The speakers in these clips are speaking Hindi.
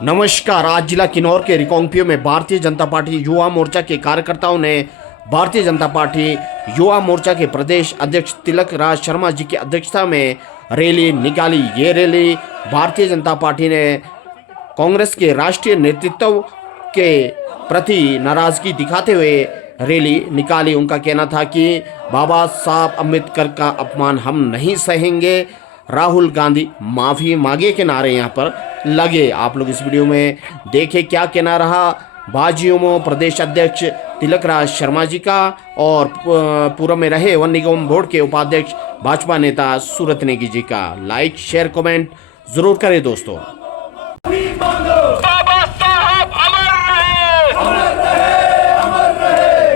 नमस्कार। आज जिला किन्नौर के रिकांगपिओ में भारतीय जनता पार्टी युवा मोर्चा के कार्यकर्ताओं ने भारतीय जनता पार्टी युवा मोर्चा के प्रदेश अध्यक्ष तिलक राज शर्मा जी की अध्यक्षता में रैली निकाली। ये रैली भारतीय जनता पार्टी ने कांग्रेस के राष्ट्रीय नेतृत्व के प्रति नाराजगी दिखाते हुए रैली निकाली। उनका कहना था कि बाबा साहब अम्बेडकर का अपमान हम नहीं सहेंगे, राहुल गांधी माफ़ी मांगे के नारे यहाँ पर लगे। आप लोग इस वीडियो में देखें क्या कहना रहा भाजयुमो प्रदेश अध्यक्ष तिलक राज शर्मा जी का और पूर्व में रहे वन निगम बोर्ड के उपाध्यक्ष भाजपा नेता सूरत नेगी जी का। लाइक शेयर कमेंट जरूर करें दोस्तों। बाबा साहब अमर रहे,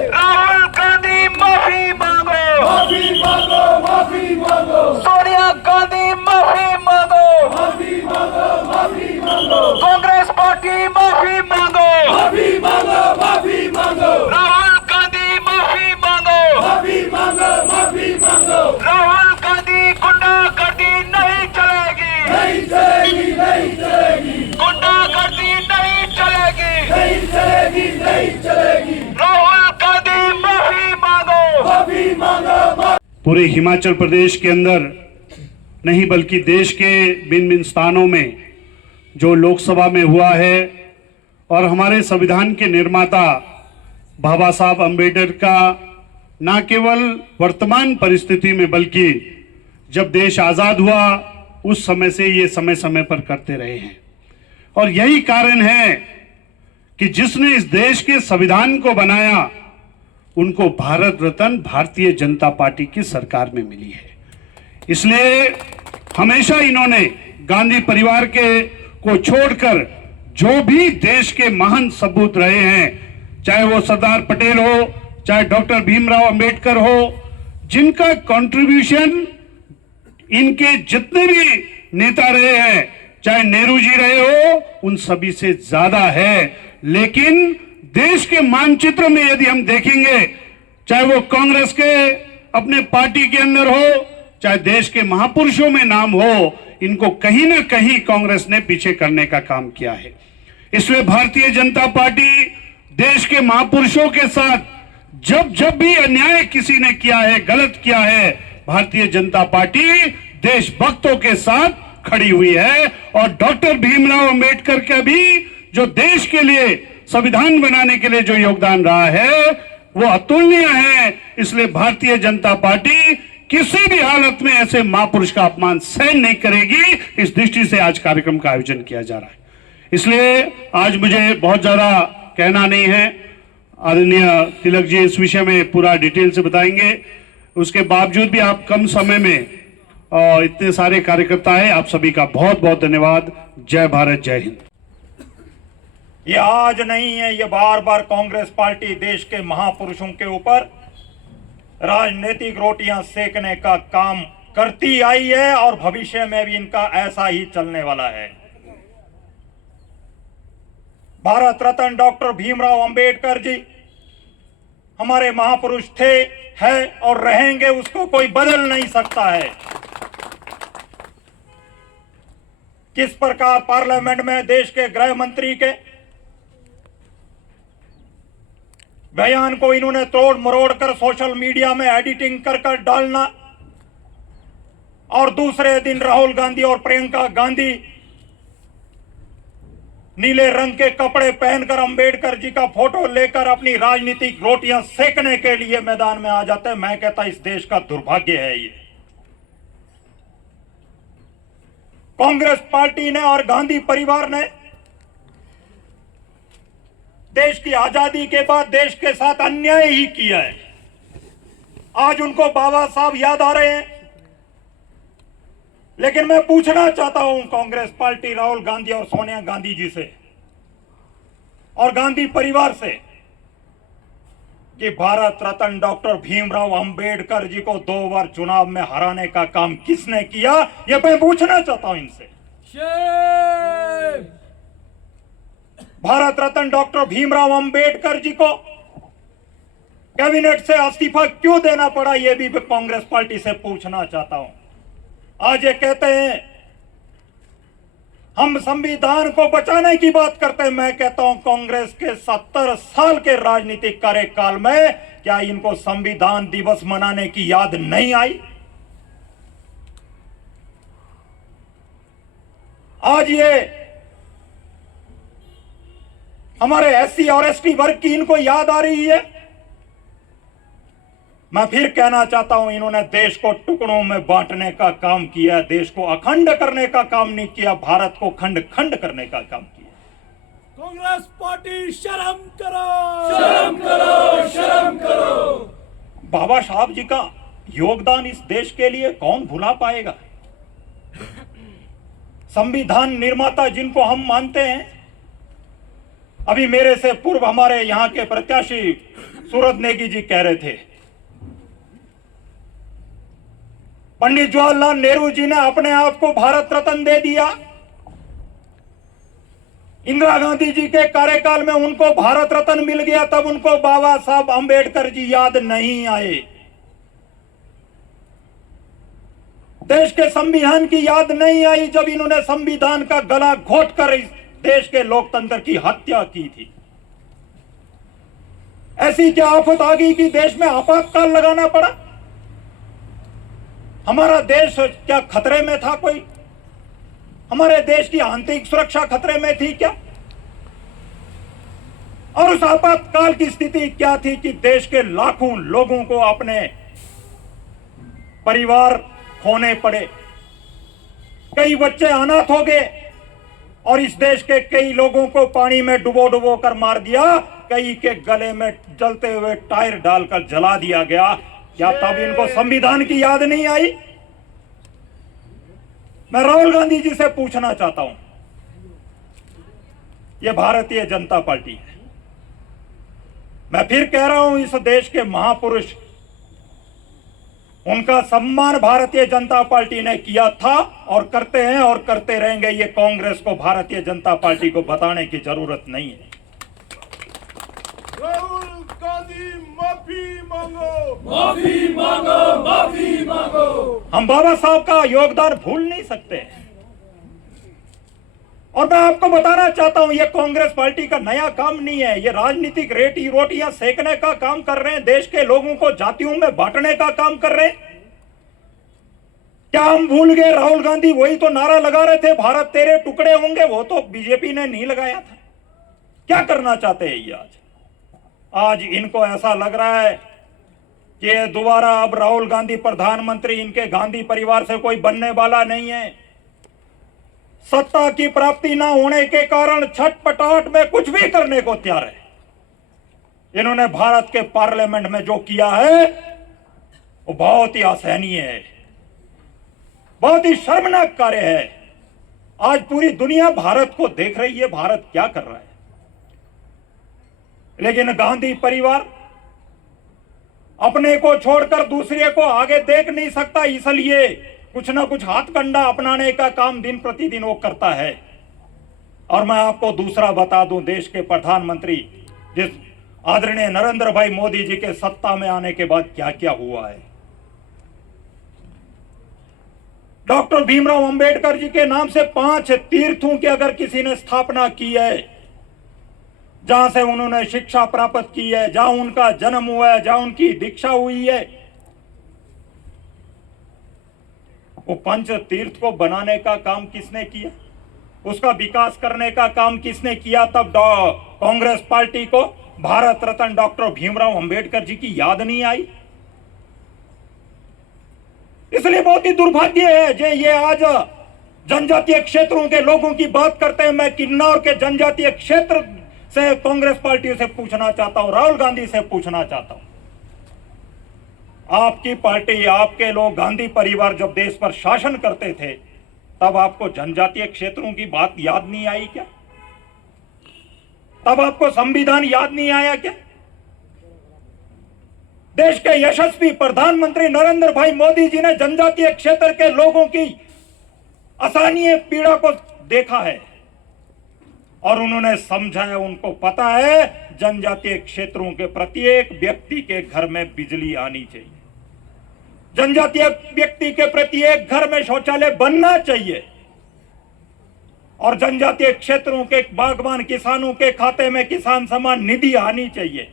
राहुल गांधी माफी मांगो, सोनिया गांधी माफी मांगो, कांग्रेस पार्टी माफी मांगो, राहुल गांधी माफी मांगो, राहुल गांधी गुंडागर्दी नहीं चलेगी, गुंडागर्दी नहीं चलेगी, राहुल गांधी माफी मांगो। पूरे हिमाचल प्रदेश के अंदर नहीं बल्कि देश के भिन्न भिन्न स्थानों में जो लोकसभा में हुआ है और हमारे संविधान के निर्माता बाबा साहब अम्बेडकर का न केवल वर्तमान परिस्थिति में बल्कि जब देश आज़ाद हुआ उस समय से ये समय समय पर करते रहे हैं। और यही कारण है कि जिसने इस देश के संविधान को बनाया उनको भारत रत्न भारतीय जनता पार्टी की सरकार में मिली है। इसलिए हमेशा इन्होंने गांधी परिवार के को छोड़कर जो भी देश के महान सपूत रहे हैं, चाहे वो सरदार पटेल हो, चाहे डॉक्टर भीमराव अंबेडकर हो, जिनका कंट्रीब्यूशन इनके जितने भी नेता रहे हैं, चाहे नेहरू जी रहे हो, उन सभी से ज्यादा है। लेकिन देश के मानचित्र में यदि हम देखेंगे, चाहे वो कांग्रेस के अपने पार्टी के अंदर हो, चाहे देश के महापुरुषों में नाम हो, इनको कहीं ना कहीं कांग्रेस ने पीछे करने का काम किया है। इसलिए भारतीय जनता पार्टी देश के महापुरुषों के साथ जब जब भी अन्याय किसी ने किया है, गलत किया है, भारतीय जनता पार्टी देशभक्तों के साथ खड़ी हुई है। और डॉक्टर भीमराव अंबेडकर का भी जो देश के लिए संविधान बनाने के लिए जो योगदान रहा है वो अतुलनीय है। इसलिए भारतीय जनता पार्टी किसी भी हालत में ऐसे महापुरुष का अपमान सहन नहीं करेगी। इस दृष्टि से आज कार्यक्रम का आयोजन किया जा रहा है। इसलिए आज मुझे बहुत ज्यादा कहना नहीं है, आदरणीय तिलक जी इस विषय में पूरा डिटेल से बताएंगे। उसके बावजूद भी आप कम समय में इतने सारे कार्यकर्ता हैं, आप सभी का बहुत बहुत धन्यवाद। जय भारत, जय हिंद। ये आज नहीं है, ये बार बार कांग्रेस पार्टी देश के महापुरुषों के ऊपर राजनीतिक रोटियां सेकने का काम करती आई है और भविष्य में भी इनका ऐसा ही चलने वाला है। भारत रत्न डॉक्टर भीमराव अंबेडकर जी हमारे महापुरुष थे, हैं और रहेंगे, उसको कोई बदल नहीं सकता है। किस प्रकार पार्लियामेंट में देश के गृह मंत्री के बयान को इन्होंने तोड़ मरोड़ कर सोशल मीडिया में एडिटिंग कर डालना और दूसरे दिन राहुल गांधी और प्रियंका गांधी नीले रंग के कपड़े पहनकर अंबेडकर जी का फोटो लेकर अपनी राजनीतिक रोटियां सेकने के लिए मैदान में आ जाते हैं। मैं कहता इस देश का दुर्भाग्य है ये। कांग्रेस पार्टी ने और गांधी परिवार ने देश की आजादी के बाद देश के साथ अन्याय ही किया है। आज उनको बाबा साहब याद आ रहे हैं, लेकिन मैं पूछना चाहता हूं कांग्रेस पार्टी, राहुल गांधी और सोनिया गांधी जी से और गांधी परिवार से कि भारत रत्न डॉक्टर भीमराव अंबेडकर जी को 2 बार चुनाव में हराने का काम किसने किया, यह मैं पूछना चाहता हूं इनसे। भारत रत्न डॉक्टर भीमराव अंबेडकर जी को कैबिनेट से इस्तीफा क्यों देना पड़ा, यह भी कांग्रेस पार्टी से पूछना चाहता हूं। आज ये कहते हैं हम संविधान को बचाने की बात करते हैं। मैं कहता हूं कांग्रेस के 70 साल के राजनीतिक कार्यकाल में क्या इनको संविधान दिवस मनाने की याद नहीं आई? आज ये हमारे एससी और एसटी वर्ग की इनको याद आ रही है। मैं फिर कहना चाहता हूं, इन्होंने देश को टुकड़ों में बांटने का काम किया, देश को अखंड करने का काम नहीं किया, भारत को खंड खंड करने का काम किया। कांग्रेस पार्टी शर्म करो, शर्म करो, शर्म करो। बाबा साहब जी का योगदान इस देश के लिए कौन भुला पाएगा? संविधान निर्माता जिनको हम मानते हैं, अभी मेरे से पूर्व हमारे यहां के प्रत्याशी सूरज नेगी जी कह रहे थे, पंडित जवाहरलाल नेहरू जी ने अपने आप को भारत रत्न दे दिया। इंदिरा गांधी जी के कार्यकाल में उनको भारत रत्न मिल गया, तब उनको बाबा साहब अंबेडकर जी याद नहीं आए। देश के संविधान की याद नहीं आई जब इन्होंने संविधान का गला घोटकर इस देश के लोकतंत्र की हत्या की थी। ऐसी क्या आफत आ गई कि देश में आपातकाल लगाना पड़ा? हमारा देश क्या खतरे में था? कोई हमारे देश की आंतरिक सुरक्षा खतरे में थी क्या? और उस आपातकाल की स्थिति क्या थी कि देश के लाखों लोगों को अपने परिवार खोने पड़े, कई बच्चे अनाथ हो गए और इस देश के कई लोगों को पानी में डुबो डुबो कर मार दिया, कई के गले में जलते हुए टायर डालकर जला दिया गया। क्या तब इनको संविधान की याद नहीं आई? मैं राहुल गांधी जी से पूछना चाहता हूं, यह भारतीय जनता पार्टी है। मैं फिर कह रहा हूं, इस देश के महापुरुष, उनका सम्मान भारतीय जनता पार्टी ने किया था और करते हैं और करते रहेंगे। ये कांग्रेस को भारतीय जनता पार्टी को बताने की जरूरत नहीं है। राहुल गांधी माफी मांगो, माफी मांगो, माफी मांगो। हम बाबा साहब का योगदान भूल नहीं सकते। और मैं आपको बताना चाहता हूं, यह कांग्रेस पार्टी का नया काम नहीं है। ये राजनीतिक रोटियां सेकने का काम कर रहे हैं, देश के लोगों को जातियों में बांटने का काम कर रहे हैं। क्या हम भूल गए? राहुल गांधी वही तो नारा लगा रहे थे, भारत तेरे टुकड़े होंगे। वो तो बीजेपी ने नहीं लगाया था। क्या करना चाहते हैं ये आज इनको ऐसा लग रहा है कि दोबारा अब राहुल गांधी प्रधानमंत्री, इनके गांधी परिवार से कोई बनने वाला नहीं है। सत्ता की प्राप्ति ना होने के कारण छटपटाहट में कुछ भी करने को तैयार है। इन्होंने भारत के पार्लियामेंट में जो किया है वो बहुत ही असहनीय है, बहुत ही शर्मनाक कार्य है। आज पूरी दुनिया भारत को देख रही है, भारत क्या कर रहा है। लेकिन गांधी परिवार अपने को छोड़कर दूसरे को आगे देख नहीं सकता, इसलिए कुछ ना कुछ हाथकंडा अपनाने का काम दिन प्रतिदिन वो करता है। और मैं आपको दूसरा बता दूं, देश के प्रधानमंत्री जिस आदरणीय नरेंद्र भाई मोदी जी के सत्ता में आने के बाद क्या क्या हुआ है। डॉक्टर भीमराव अंबेडकर जी के नाम से 5 तीर्थों की अगर किसी ने स्थापना की है, जहां से उन्होंने शिक्षा प्राप्त की है, जहां उनका जन्म हुआ है, जहां उनकी दीक्षा हुई है, वो 5 तीर्थ को बनाने का काम किसने किया? उसका विकास करने का काम किसने किया? तब कांग्रेस पार्टी को भारत रत्न डॉक्टर भीमराव अंबेडकर जी की याद नहीं आई। इसलिए बहुत ही दुर्भाग्य है जो ये आज जनजातीय क्षेत्रों के लोगों की बात करते हैं। मैं किन्नौर के जनजातीय क्षेत्र से कांग्रेस पार्टी से पूछना चाहता हूं, राहुल गांधी से पूछना चाहता हूं, आपकी पार्टी, आपके लोग, गांधी परिवार जब देश पर शासन करते थे तब आपको जनजातीय क्षेत्रों की बात याद नहीं आई क्या? तब आपको संविधान याद नहीं आया क्या? देश के यशस्वी प्रधानमंत्री नरेंद्र भाई मोदी जी ने जनजातीय क्षेत्र के लोगों की असहनीय पीड़ा को देखा है और उन्होंने समझा है, उनको पता है जनजातीय क्षेत्रों के प्रत्येक व्यक्ति के घर में बिजली आनी चाहिए, जनजातीय व्यक्ति के प्रत्येक घर में शौचालय बनना चाहिए। और जनजातीय क्षेत्रों के बागवान किसानों के खाते में किसान सम्मान निधि आनी चाहिए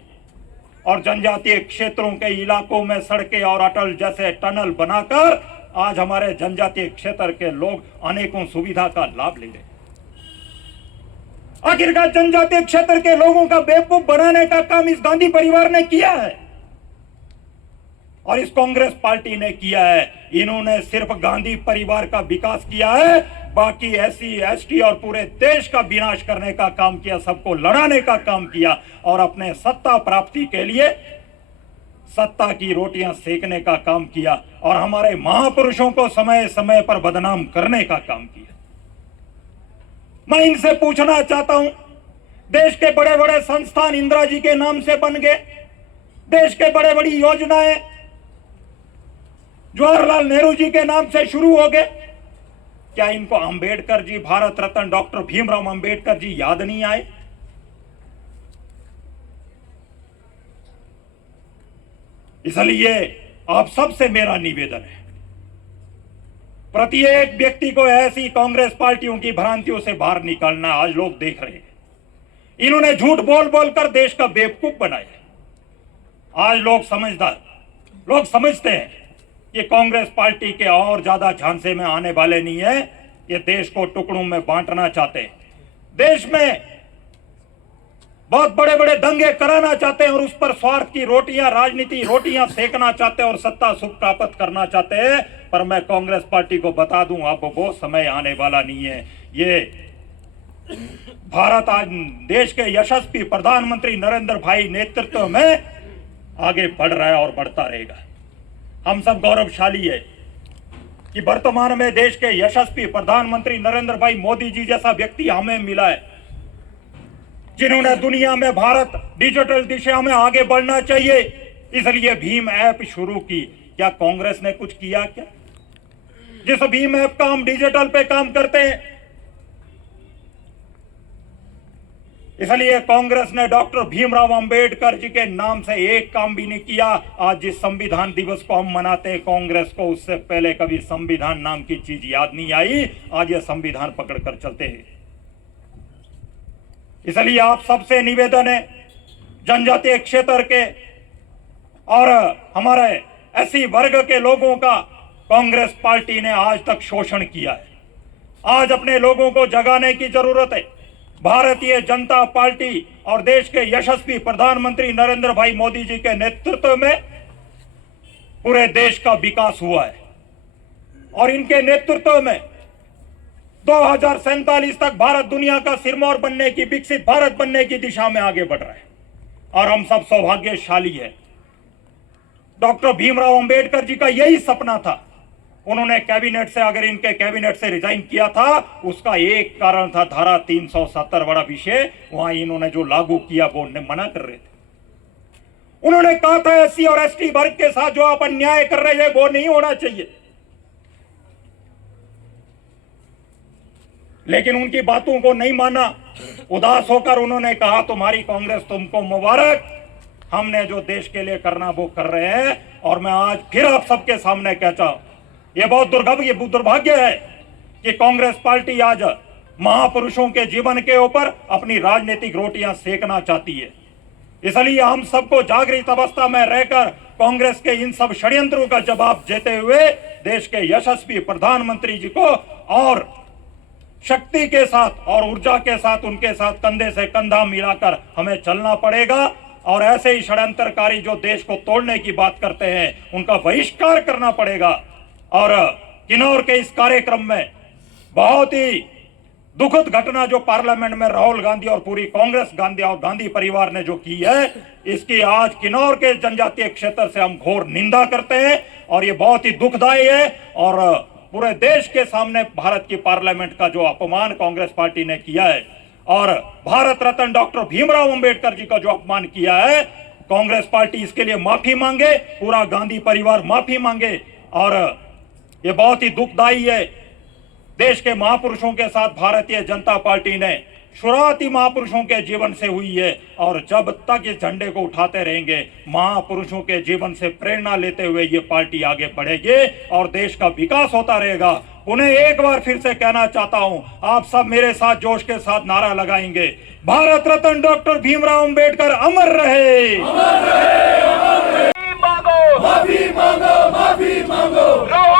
और जनजातीय क्षेत्रों के इलाकों में सड़कें और अटल जैसे टनल बनाकर आज हमारे जनजातीय क्षेत्र के लोग अनेकों सुविधा का लाभ ले रहे हैं। आखिरकार जनजातीय क्षेत्र के लोगों का बेवकूफ बनाने का काम इस गांधी परिवार ने किया है और इस कांग्रेस पार्टी ने किया है। इन्होंने सिर्फ गांधी परिवार का विकास किया है, बाकी एससी एसटी और पूरे देश का विनाश करने का काम किया, सबको लड़ाने का काम किया और अपने सत्ता प्राप्ति के लिए सत्ता की रोटियां सेकने का काम किया और हमारे महापुरुषों को समय समय पर बदनाम करने का काम किया। मैं इनसे पूछना चाहता हूं, देश के बड़े बड़े संस्थान इंदिरा जी के नाम से बन गए, देश के बड़े बड़ी योजनाएं जवाहरलाल नेहरू जी के नाम से शुरू हो गए। क्या इनको अंबेडकर जी, भारत रत्न डॉक्टर भीमराव अंबेडकर जी याद नहीं आए? इसलिए आप सबसे मेरा निवेदन है, प्रत्येक व्यक्ति को ऐसी कांग्रेस पार्टियों की भ्रांतियों से बाहर निकालना। आज लोग देख रहे हैं, इन्होंने झूठ बोल बोलकर देश का बेवकूफ बनाया। आज लोग समझदार, लोग समझते हैं कि कांग्रेस पार्टी के और ज्यादा झांसे में आने वाले नहीं है। ये देश को टुकड़ों में बांटना चाहते हैं, देश में बहुत बड़े बड़े दंगे कराना चाहते हैं और उस पर स्वार्थ की रोटियां, राजनीति रोटियां सेकना चाहते हैं और सत्ता सुख प्राप्त करना चाहते हैं। पर मैं कांग्रेस पार्टी को बता दूं, अब वो समय आने वाला नहीं है। ये भारत आज देश के यशस्वी प्रधानमंत्री नरेंद्र भाई नेतृत्व में आगे बढ़ रहा है और बढ़ता रहेगा। हम सब गौरवशाली है कि वर्तमान में देश के यशस्वी प्रधानमंत्री नरेंद्र भाई मोदी जी जैसा व्यक्ति हमें मिला है, जिन्होंने दुनिया में भारत डिजिटल दिशा में आगे बढ़ना चाहिए इसलिए भीम ऐप शुरू की। क्या कांग्रेस ने कुछ किया? क्या जिस भीम ऐप का हम डिजिटल पे काम करते हैं, इसलिए कांग्रेस ने डॉक्टर भीमराव अंबेडकर जी के नाम से एक काम भी नहीं किया। आज जिस संविधान दिवस को हम मनाते हैं, कांग्रेस को उससे पहले कभी संविधान नाम की चीज याद नहीं आई। आज ये संविधान पकड़कर चलते हैं। इसलिए आप सबसे निवेदन है, जनजातीय क्षेत्र के और हमारे एससी वर्ग के लोगों का कांग्रेस पार्टी ने आज तक शोषण किया है। आज अपने लोगों को जगाने की जरूरत है। भारतीय जनता पार्टी और देश के यशस्वी प्रधानमंत्री नरेंद्र भाई मोदी जी के नेतृत्व में पूरे देश का विकास हुआ है और इनके नेतृत्व में 2047 तक भारत दुनिया का सिरमौर बनने की, विकसित भारत बनने की दिशा में आगे बढ़ रहा है और हम सब सौभाग्यशाली है। डॉक्टर भीमराव अंबेडकर जी का यही सपना था। उन्होंने कैबिनेट से, अगर इनके कैबिनेट से रिजाइन किया था, उसका एक कारण था धारा 370 बड़ा विषय, वहां इन्होंने जो लागू किया वो मना कर रहे थे। उन्होंने कहा था एससी और एसटी वर्ग के साथ जो आप अन्याय कर रहे हैं वो नहीं होना चाहिए, लेकिन उनकी बातों को नहीं माना। उदास होकर उन्होंने कहा दुम्हारी कांग्रेस तुमको मुबारक, हमने जो देश के लिए करना वो कर रहे हैं। और मैं आज फिर आप सबके सामने कहता हूं, ये बहुत दुर्भाग्य है कि कांग्रेस पार्टी आज महापुरुषों के जीवन के ऊपर अपनी राजनीतिक रोटियां सेकना चाहती है। इसलिए हम सबको जागृत अवस्था में रहकर कांग्रेस के इन सब षड्यंत्रों का जवाब देते हुए देश के यशस्वी प्रधानमंत्री जी को और शक्ति के साथ और ऊर्जा के साथ, उनके साथ कंधे से कंधा मिलाकर हमें चलना पड़ेगा और ऐसे ही षड्यंत्रकारी जो देश को तोड़ने की बात करते हैं उनका बहिष्कार करना पड़ेगा। और किन्नौर के इस कार्यक्रम में बहुत ही दुखद घटना जो पार्लियामेंट में राहुल गांधी और पूरी कांग्रेस गांधी और गांधी परिवार ने जो की है, इसकी आज किन्नौर के जनजातीय क्षेत्र से हम घोर निंदा करते हैं और ये बहुत ही दुखदायी है। और पूरे देश के सामने भारत की पार्लियामेंट का जो अपमान कांग्रेस पार्टी ने किया है और भारत रत्न डॉक्टर भीमराव अंबेडकर जी का जो अपमान किया है, कांग्रेस पार्टी इसके लिए माफी मांगे, पूरा गांधी परिवार माफी मांगे। और ये बहुत ही दुखदायी है। देश के महापुरुषों के साथ भारतीय जनता पार्टी ने शुरुआती महापुरुषों के जीवन से हुई है और जब तक इस झंडे को उठाते रहेंगे, महापुरुषों के जीवन से प्रेरणा लेते हुए ये पार्टी आगे बढ़ेगी और देश का विकास होता रहेगा उन्हें एक बार फिर से कहना चाहता हूं, आप सब मेरे साथ जोश के साथ नारा लगाएंगे, भारत रत्न डॉक्टर भीमराव अंबेडकर अमर रहे। माफी मांगो, माफी मांगो।